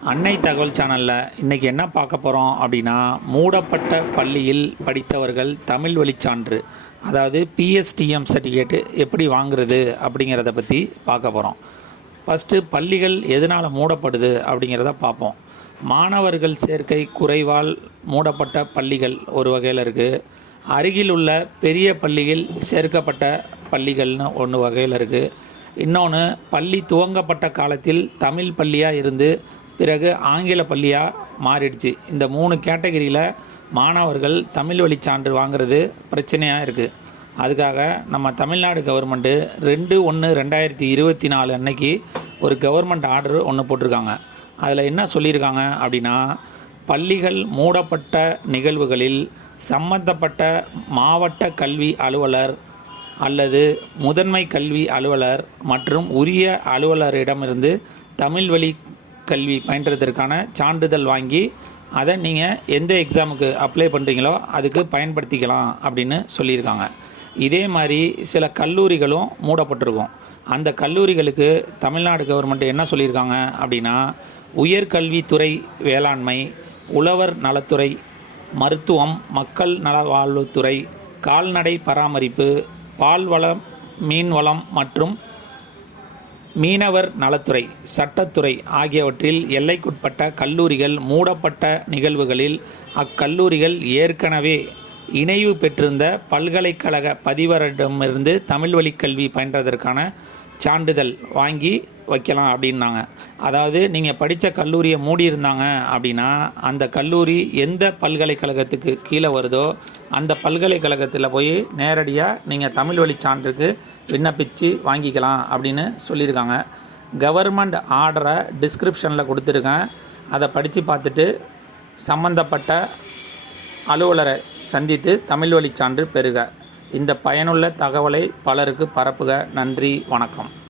அன்னை தகவல் சேனலில் இன்றைக்கி என்ன பார்க்க போகிறோம் அப்படின்னா மூடப்பட்ட பள்ளியில் படித்தவர்கள் தமிழ் வழிச்சான்று அதாவது பிஎஸ்டிஎம் சர்டிஃபிகேட்டு எப்படி வாங்குறது அப்படிங்கிறத பற்றி பார்க்க போகிறோம் ஃபஸ்ட்டு பள்ளிகள் எதனால் மூடப்படுது அப்படிங்கிறத பார்ப்போம். மாணவர்கள் சேர்க்கை குறைவால் மூடப்பட்ட பள்ளிகள் ஒரு வகையில் இருக்குது அருகில் உள்ள பெரிய பள்ளியில் சேர்க்கப்பட்ட பள்ளிகள்னு ஒன்று வகையில் இருக்குது இன்னொன்று பள்ளி துவங்கப்பட்ட காலத்தில் தமிழ் பள்ளியாக இருந்து பிறகு ஆங்கில பள்ளியாக மாறிடுச்சு. இந்த மூணு கேட்டகரியில் மாணவர்கள் தமிழ் வழி சான்று வாங்குறது பிரச்சனையாக இருக்குது அதுக்காக நம்ம தமிழ்நாடு கவர்மெண்ட்டு ரெண்டு ஒன்று ரெண்டாயிரத்தி இருபத்தி நாலு அன்னைக்கு ஒரு கவர்மெண்ட் ஆர்டர் ஒன்று போட்டிருக்காங்க. அதில் என்ன சொல்லியிருக்காங்க அப்படின்னா பள்ளிகள் மூடப்பட்ட நிகழ்வுகளில் சம்பந்தப்பட்ட மாவட்ட கல்வி அலுவலர் அல்லது முதன்மை கல்வி அலுவலர் மற்றும் உரிய அலுவலரிடமிருந்து தமிழ் வழி கல்வி பயின்றதற்கான சான்றிதழ் வாங்கி அதை நீங்கள் எந்த எக்ஸாமுக்கு அப்ளை பண்ணுறீங்களோ அதுக்கு பயன்படுத்திக்கலாம் அப்படின்னு சொல்லியிருக்காங்க. இதே மாதிரி சில கல்லூரிகளும் மூடப்பட்டிருக்கும். அந்த கல்லூரிகளுக்கு தமிழ்நாடு கவர்மெண்ட் என்ன சொல்லியிருக்காங்க அப்படின்னா உயர்கல்வித்துறை வேளாண்மை உழவர் நலத்துறை மருத்துவம் மக்கள் நலவாழ்வுத்துறை கால்நடை பராமரிப்பு பால்வளம் மீன்வளம் மற்றும் மீனவர் நலத்துறை சட்டத்துறை ஆகியவற்றில் எல்லைக்குட்பட்ட கல்லூரிகள் மூடப்பட்ட நிகழ்வுகளில் அக்கல்லூரிகள் ஏற்கனவே இணைவு பெற்றிருந்த பல்கலைக்கழக பதிவரிடமிருந்து தமிழ் வழிக் கல்வி பயின்றதற்கான சான்றிதழ் வாங்கி வைக்கலாம் அப்படின்னாங்க. அதாவது நீங்கள் படித்த கல்லூரியை மூடியிருந்தாங்க அப்படின்னா அந்த கல்லூரி எந்த பல்கலைக்கழகத்துக்கு கீழே வருதோ அந்த பல்கலைக்கழகத்தில் போய் நேரடியாக நீங்கள் தமிழ் வழி சான்றுக்கு விண்ணப்பித்து வாங்கிக்கலாம் அப்படின்னு சொல்லியிருக்காங்க. கவர்மெண்ட் ஆர்டரை டிஸ்கிரிப்ஷனில் கொடுத்துருக்கேன். அதை படித்து பார்த்துட்டு சம்மந்தப்பட்ட அலுவலரை சந்தித்து தமிழ் வழி சான்று பெறுக. இந்த பயனுள்ள தகவலை பலருக்கு பரப்புக. நன்றி வணக்கம்.